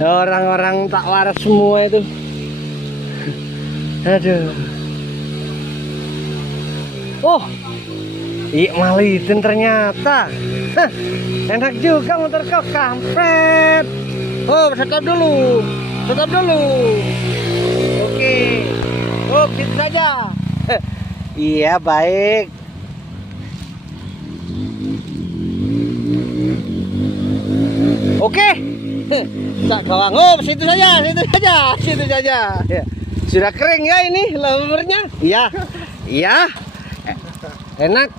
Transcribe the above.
Orang-orang tak waras semua itu. Aduh. Oh, iya malitin ternyata. Hah, enak juga motor kau, kampret. Oh, stop dulu. Stop dulu. Oke. Oh, gitu saja. Iya, baik. Oke. Tak gawang. Oh, situ saja, situ saja, situ saja. Ya. Sudah kering ya ini lumbernya? Iya. Iya. Enak.